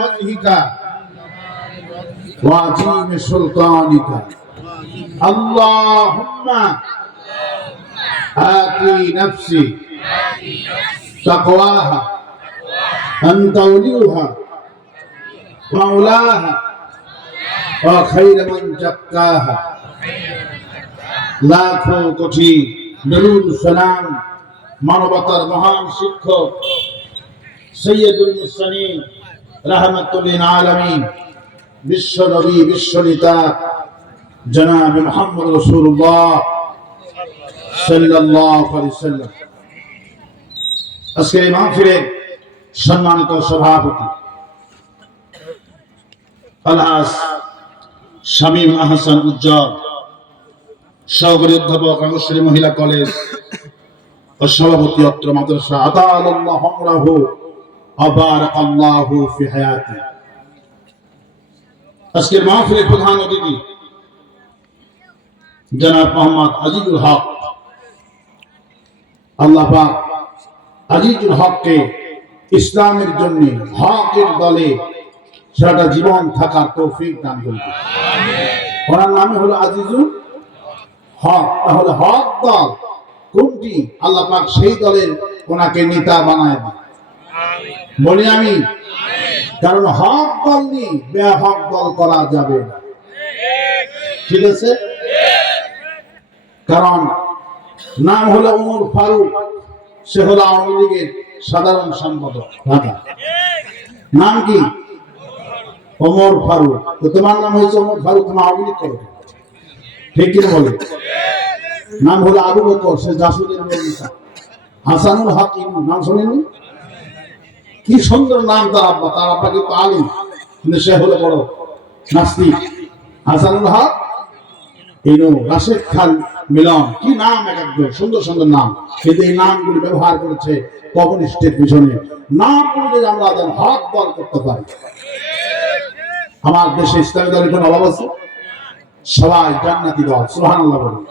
وجهك وعظيم سلطانك اللهم آتي نفسي تقواها أنت وليها مولاها وخير من زكاها লাখো কোটি দরুদ সালাম মানবতার মহান শিক্ষক সৈয়দুল মুরসালিন রাহমাতুল লিল আলামিন বিশ্ব নবী বিশ্ব নেতা জনাব মুহাম্মদ রাসূলুল্লাহ সাল্লাল্লাহু আলাইহি ওয়াসাল্লাম। আজকের এই মাহফিলের সম্মানিত সভাপতি আলহাজ শামীম আহসান উজ্জ্বল, সহকারী অধ্যাপক রাজশ্রী মহিলা কলেজ ও সভাপতি অত্র মাদ্রাসা, আতালাল্লাহু আমরাহু ওয়া বারাকাল্লাহু ফি হায়াতি। আজকের মাহফিলের প্রধান অতিথি জনাব মোহাম্মদ আজিজুল হক। আল্লাহ পাক আজিজুল হককে ইসলামের জন্য হকের দলে সারাটা জীবন থাকার তৌফিক দান করুন। ওনার নামে হলো আজিজুল হক। তাহলে হক দল কোনটি? আল্লাহ পাক সেই দলের ওনাকে নেতা বানায় দেন, বলি আমি। কারণ হক দল নিয়ে বেহক দল করা যাবে না, ঠিক আছে? কারণ নাম হলো ওমর ফারুক, সে হলো আওয়ামী লীগের সাধারণ সম্পাদক ঢাকা। নাম কি? ওমর ফারুক। তো তোমার নাম হয়েছে ওমর ফারুক, তুমি আওয়ামী লীগ করো, ঠিক কিনা বলে? নাম হলো আবু বকর, সে জাসুদের নেতা। হাসানুল হক নাম শোনেননি? কি সুন্দর নাম তার আব্বা। তার আব্বা কিন্তু আলিম, কিন্তু সে হলো বড় নাস্তিক। হাসানুল হক, রাশেদ খান মিলন, কি নাম! একদম সুন্দর সুন্দর নাম, কিন্তু এই নামগুলি ব্যবহার করেছে কমিউনিস্টের পিছনে। নামগুলি যদি আমরা হক দল করতে পারি, আমার দেশে ইসলামী দলের কোন অভাব আছে? সবাই জান্নাতি দল, সুবহানাল্লাহ বলুন।